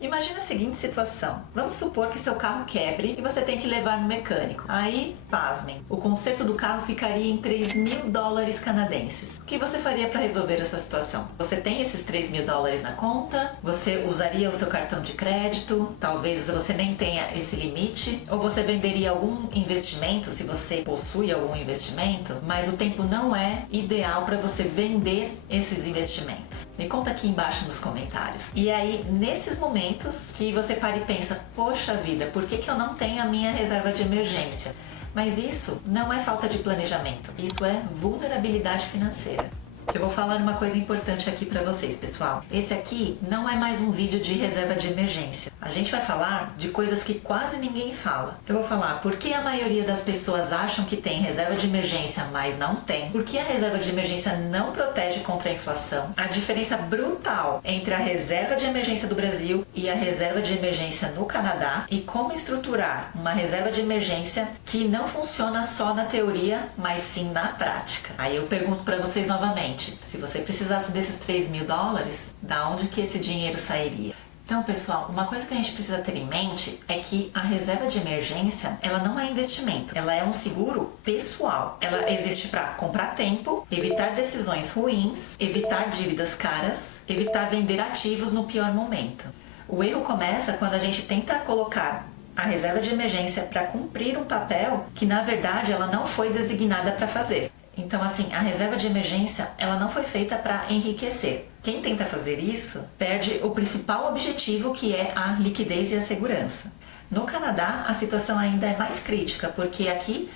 Imagina a seguinte situação. Vamos supor que seu carro quebre e você tem que levar no mecânico. Aí, pasmem, o conserto do carro ficaria em $3.000 canadenses. O que você faria para resolver essa situação? Você tem esses $3.000 na conta? Você usaria o seu cartão de crédito? Talvez você nem tenha esse limite? Ou você venderia algum investimento, se você possui algum investimento, mas o tempo não é ideal para você vender esses investimentos? Me conta aqui embaixo nos comentários. E aí, nesses momentos que você para e pensa, poxa vida, por que eu não tenho a minha reserva de emergência? Mas isso não é falta de planejamento, isso é vulnerabilidade financeira. Eu vou falar uma coisa importante aqui para vocês, pessoal. Esse aqui não é mais um vídeo de reserva de emergência. A gente vai falar de coisas que quase ninguém fala. Eu vou falar por que a maioria das pessoas acham que tem reserva de emergência, mas não tem. Por que a reserva de emergência não protege contra a inflação. A diferença brutal entre a reserva de emergência do Brasil e a reserva de emergência no Canadá. E como estruturar uma reserva de emergência que não funciona só na teoria, mas sim na prática. Aí eu pergunto para vocês novamente. Se você precisasse desses $3.000, da onde que esse dinheiro sairia? Então, pessoal, uma coisa que a gente precisa ter em mente é que a reserva de emergência, ela não é investimento, ela é um seguro pessoal. Ela existe para comprar tempo, evitar decisões ruins, evitar dívidas caras, evitar vender ativos no pior momento. O erro começa quando a gente tenta colocar a reserva de emergência para cumprir um papel que, na verdade, ela não foi designada para fazer. Então, assim, a reserva de emergência, ela não foi feita para enriquecer. Quem tenta fazer isso, perde o principal objetivo, que é a liquidez e a segurança. No Canadá, a situação ainda é mais crítica, porque aqui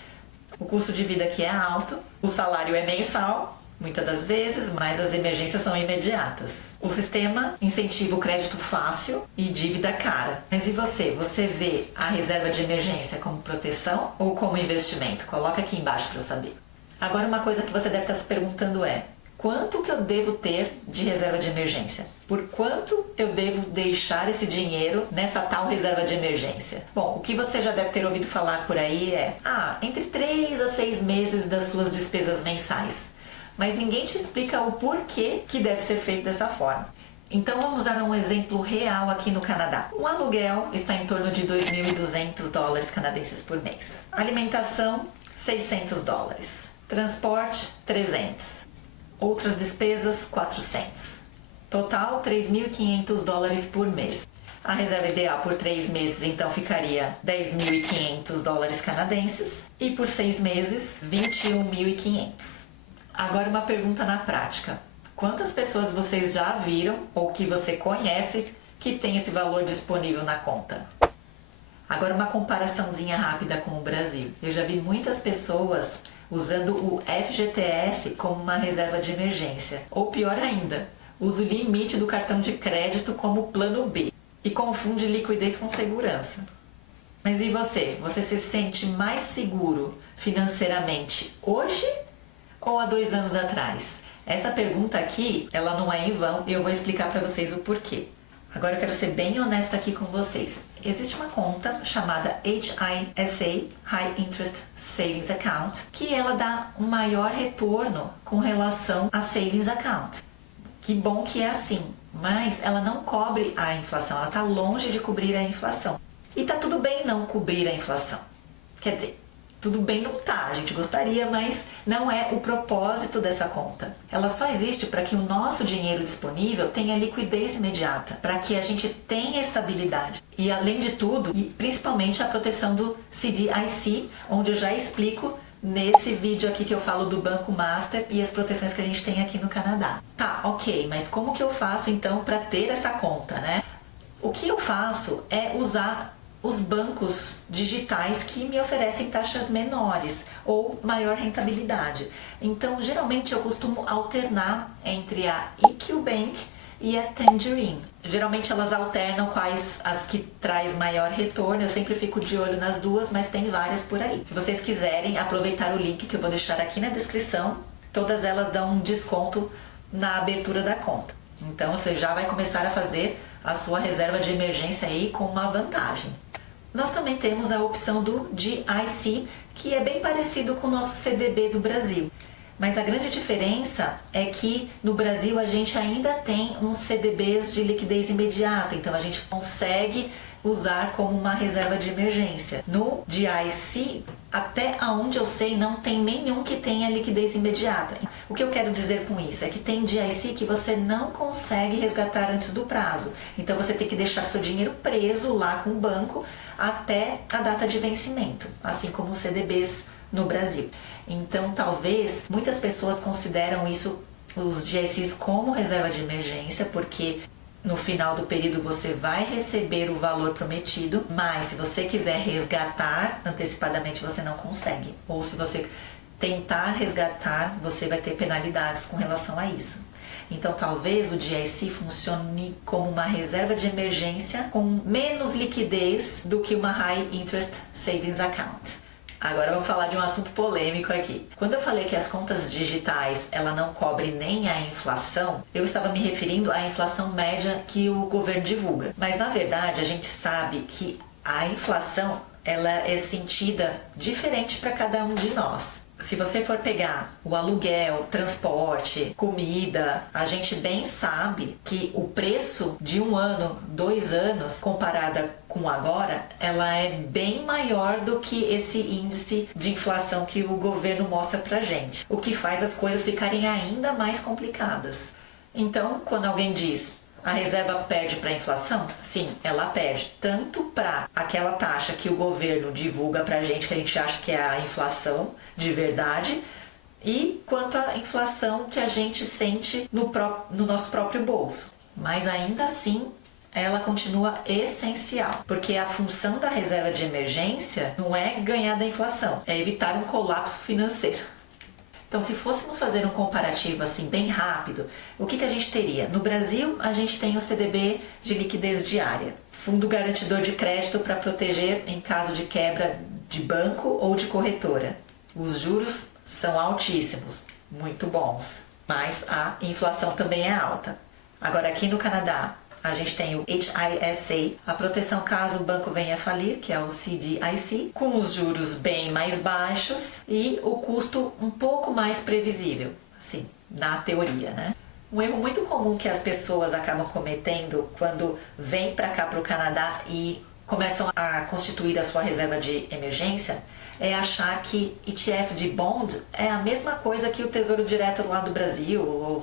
o custo de vida aqui é alto, o salário é mensal, muitas das vezes, mas as emergências são imediatas. O sistema incentiva o crédito fácil e dívida cara. Mas e você? Você vê a reserva de emergência como proteção ou como investimento? Coloca aqui embaixo para eu saber. Agora, uma coisa que você deve estar se perguntando é: quanto que eu devo ter de reserva de emergência? Por quanto eu devo deixar esse dinheiro nessa tal reserva de emergência? Bom, o que você já deve ter ouvido falar por aí é: entre 3 a 6 meses das suas despesas mensais. Mas ninguém te explica o porquê que deve ser feito dessa forma. Então vamos dar um exemplo real aqui no Canadá. Um aluguel está em torno de $2.200 canadenses por mês. Alimentação, $600. Transporte, 300. Outras despesas, 400. Total, $3.500 por mês. A reserva ideal por 3 meses, então, ficaria $10.500 canadenses. E por 6 meses, $21.500. Agora uma pergunta na prática. Quantas pessoas vocês já viram, ou que você conhece, que tem esse valor disponível na conta? Agora uma comparaçãozinha rápida com o Brasil. Eu já vi muitas pessoas usando o FGTS como uma reserva de emergência. Ou pior ainda, usa o limite do cartão de crédito como plano B e confunde liquidez com segurança. Mas e você? Você se sente mais seguro financeiramente hoje ou há 2 anos atrás? Essa pergunta aqui, ela não é em vão e eu vou explicar para vocês o porquê. Agora eu quero ser bem honesta aqui com vocês. Existe uma conta chamada HISA, High Interest Savings Account, que ela dá um maior retorno com relação a Savings Account. Que bom que é assim, mas ela não cobre a inflação, ela está longe de cobrir a inflação. E tá tudo bem não cobrir a inflação. Quer dizer, tudo bem não tá, a gente gostaria, mas não é o propósito dessa conta. Ela só existe para que o nosso dinheiro disponível tenha liquidez imediata, para que a gente tenha estabilidade. E além de tudo, e principalmente a proteção do CDIC, onde eu já explico nesse vídeo aqui que eu falo do Banco Master e as proteções que a gente tem aqui no Canadá. Tá, ok, mas como que eu faço então para ter essa conta, né? O que eu faço é usar os bancos digitais que me oferecem taxas menores ou maior rentabilidade. Então, geralmente eu costumo alternar entre a EQ Bank e a Tangerine. Geralmente elas alternam quais as que traz maior retorno. Eu sempre fico de olho nas duas, mas tem várias por aí. Se vocês quiserem aproveitar o link que eu vou deixar aqui na descrição, todas elas dão um desconto na abertura da conta. Então você já vai começar a fazer a sua reserva de emergência aí com uma vantagem. Nós também temos a opção do GIC, que é bem parecido com o nosso CDB do Brasil. Mas a grande diferença é que no Brasil a gente ainda tem uns CDBs de liquidez imediata, então a gente consegue usar como uma reserva de emergência. No GIC, até aonde eu sei, não tem nenhum que tenha liquidez imediata. O que eu quero dizer com isso é que tem GIC que você não consegue resgatar antes do prazo. Então você tem que deixar seu dinheiro preso lá com o banco até a data de vencimento, assim como os CDBs no Brasil. Então talvez muitas pessoas consideram isso, os GICs, como reserva de emergência, porque no final do período você vai receber o valor prometido, mas se você quiser resgatar antecipadamente você não consegue. Ou se você tentar resgatar, você vai ter penalidades com relação a isso. Então talvez o GIC funcione como uma reserva de emergência com menos liquidez do que uma High Interest Savings Account. Agora vamos falar de um assunto polêmico aqui. Quando eu falei que as contas digitais ela não cobre nem a inflação, eu estava me referindo à inflação média que o governo divulga. Mas na verdade a gente sabe que a inflação ela é sentida diferente para cada um de nós. Se você for pegar o aluguel, transporte, comida, a gente bem sabe que o preço de 1 ano, 2 anos, comparada com agora, ela é bem maior do que esse índice de inflação que o governo mostra pra gente, o que faz as coisas ficarem ainda mais complicadas. Então, quando alguém diz a reserva perde para a inflação? Sim, ela perde. Tanto para aquela taxa que o governo divulga para a gente acha que é a inflação de verdade, e quanto à inflação que a gente sente no nosso próprio bolso. Mas ainda assim, ela continua essencial, porque a função da reserva de emergência não é ganhar da inflação, é evitar um colapso financeiro. Então, se fôssemos fazer um comparativo assim bem rápido, o que a gente teria? No Brasil, a gente tem o CDB de liquidez diária, Fundo Garantidor de Crédito para proteger em caso de quebra de banco ou de corretora. Os juros são altíssimos, muito bons, mas a inflação também é alta. Agora, aqui no Canadá, a gente tem o HISA, a proteção caso o banco venha a falir, que é o CDIC, com os juros bem mais baixos e o custo um pouco mais previsível, assim, na teoria, né? Um erro muito comum que as pessoas acabam cometendo quando vêm para cá, para o Canadá, e começam a constituir a sua reserva de emergência é achar que ETF de bond é a mesma coisa que o Tesouro Direto lá do Brasil, ou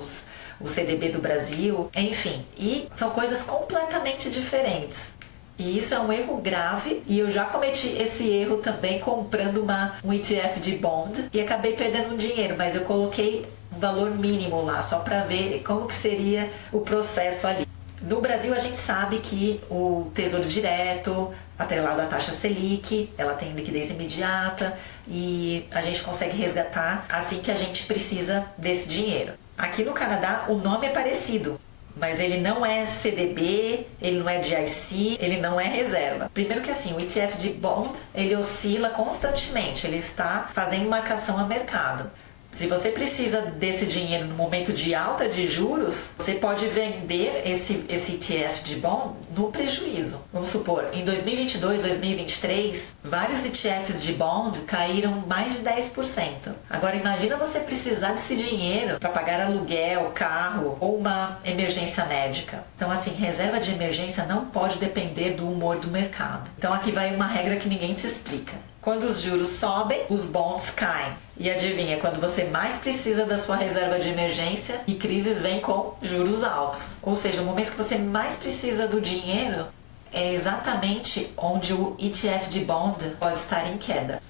o CDB do Brasil, enfim. E são coisas completamente diferentes. E isso é um erro grave, e eu já cometi esse erro também comprando um ETF de bond e acabei perdendo um dinheiro, mas eu coloquei um valor mínimo lá, só para ver como que seria o processo ali. No Brasil, a gente sabe que o Tesouro Direto, atrelado à taxa Selic, ela tem liquidez imediata e a gente consegue resgatar assim que a gente precisa desse dinheiro. Aqui no Canadá, o nome é parecido, mas ele não é CDB, ele não é GIC, ele não é reserva. Primeiro que assim, o ETF de bond, ele oscila constantemente, ele está fazendo marcação a mercado. Se você precisa desse dinheiro no momento de alta de juros, você pode vender esse ETF de bond no prejuízo. Vamos supor, em 2022, 2023, vários ETFs de bond caíram mais de 10%. Agora imagina você precisar desse dinheiro para pagar aluguel, carro ou uma emergência médica. Então assim, reserva de emergência não pode depender do humor do mercado. Então aqui vai uma regra que ninguém te explica. Quando os juros sobem, os bonds caem. E adivinha, quando você mais precisa da sua reserva de emergência, e crises vêm com juros altos. Ou seja, o momento que você mais precisa do dinheiro é exatamente onde o ETF de bond pode estar em queda.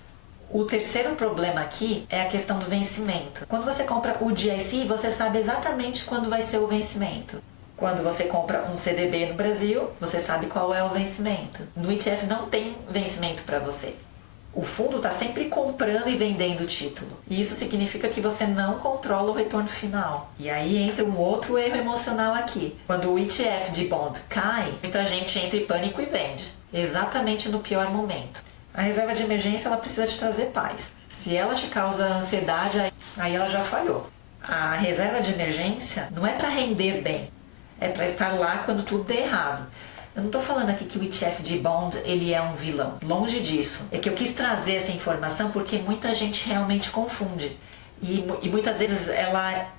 O terceiro problema aqui é a questão do vencimento. Quando você compra o GIC, você sabe exatamente quando vai ser o vencimento. Quando você compra um CDB no Brasil, você sabe qual é o vencimento. No ETF não tem vencimento para você. O fundo está sempre comprando e vendendo o título. E isso significa que você não controla o retorno final. E aí entra um outro erro emocional aqui. Quando o ETF de bond cai, muita gente entra em pânico e vende. Exatamente no pior momento. A reserva de emergência ela precisa te trazer paz. Se ela te causa ansiedade, aí ela já falhou. A reserva de emergência não é para render bem. É para estar lá quando tudo der errado. Eu não estou falando aqui que o ETF de bond ele é um vilão. Longe disso. É que eu quis trazer essa informação porque muita gente realmente confunde. E muitas vezes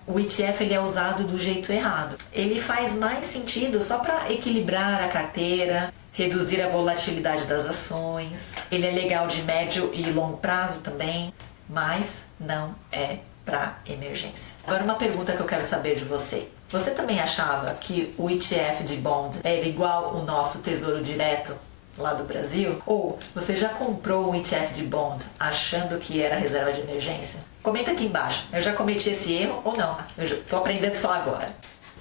o ETF ele é usado do jeito errado. Ele faz mais sentido só para equilibrar a carteira, reduzir a volatilidade das ações. Ele é legal de médio e longo prazo também, mas não é para emergência. Agora uma pergunta que eu quero saber de você. Você também achava que o ETF de bond era igual o nosso Tesouro Direto lá do Brasil? Ou você já comprou um ETF de bond achando que era reserva de emergência? Comenta aqui embaixo. Eu já cometi esse erro ou não? Eu já tô aprendendo só agora.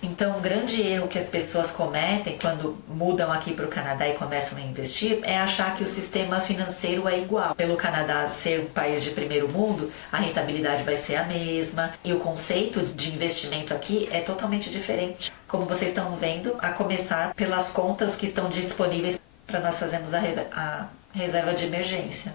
Então, um grande erro que as pessoas cometem quando mudam aqui para o Canadá e começam a investir é achar que o sistema financeiro é igual. Pelo Canadá ser um país de primeiro mundo, a rentabilidade vai ser a mesma e o conceito de investimento aqui é totalmente diferente. Como vocês estão vendo, a começar pelas contas que estão disponíveis para nós fazermos a reserva de emergência.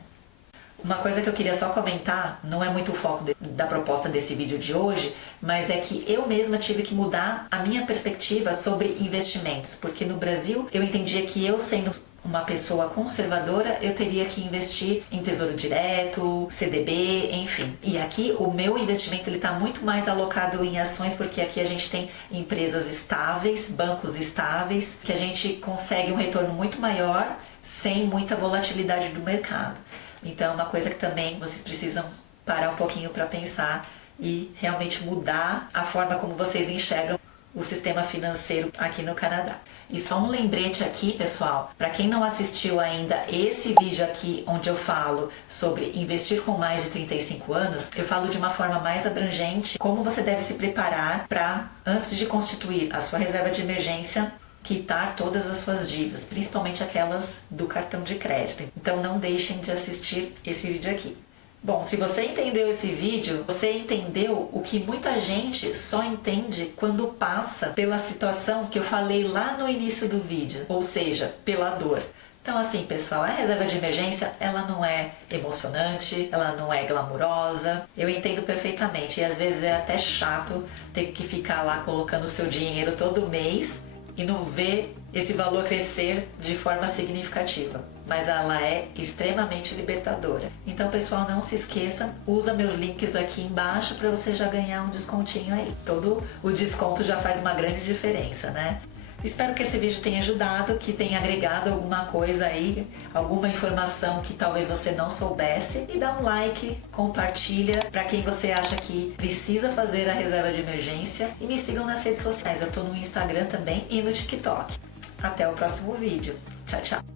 Uma coisa que eu queria só comentar, não é muito o foco da proposta desse vídeo de hoje, mas é que eu mesma tive que mudar a minha perspectiva sobre investimentos, porque no Brasil eu entendia que eu sendo uma pessoa conservadora, eu teria que investir em tesouro direto, CDB, enfim. E aqui o meu investimento está muito mais alocado em ações, porque aqui a gente tem empresas estáveis, bancos estáveis, que a gente consegue um retorno muito maior sem muita volatilidade do mercado. Então, é uma coisa que também vocês precisam parar um pouquinho para pensar e realmente mudar a forma como vocês enxergam o sistema financeiro aqui no Canadá. E só um lembrete aqui, pessoal, para quem não assistiu ainda esse vídeo aqui onde eu falo sobre investir com mais de 35 anos, eu falo de uma forma mais abrangente como você deve se preparar para, antes de constituir a sua reserva de emergência, quitar todas as suas dívidas, principalmente aquelas do cartão de crédito. Então não deixem de assistir esse vídeo aqui. Bom, se você entendeu esse vídeo, você entendeu o que muita gente só entende quando passa pela situação que eu falei lá no início do vídeo, ou seja, pela dor. Então assim, pessoal, a reserva de emergência, ela não é emocionante, ela não é glamurosa, eu entendo perfeitamente, e às vezes é até chato ter que ficar lá colocando o seu dinheiro todo mês e não ver esse valor crescer de forma significativa. Mas ela é extremamente libertadora. Então, pessoal, não se esqueça, usa meus links aqui embaixo para você já ganhar um descontinho aí. Todo o desconto já faz uma grande diferença, né? Espero que esse vídeo tenha ajudado, que tenha agregado alguma coisa aí, alguma informação que talvez você não soubesse. E dá um like, compartilha para quem você acha que precisa fazer a reserva de emergência. E me sigam nas redes sociais, eu estou no Instagram também e no TikTok. Até o próximo vídeo. Tchau, tchau!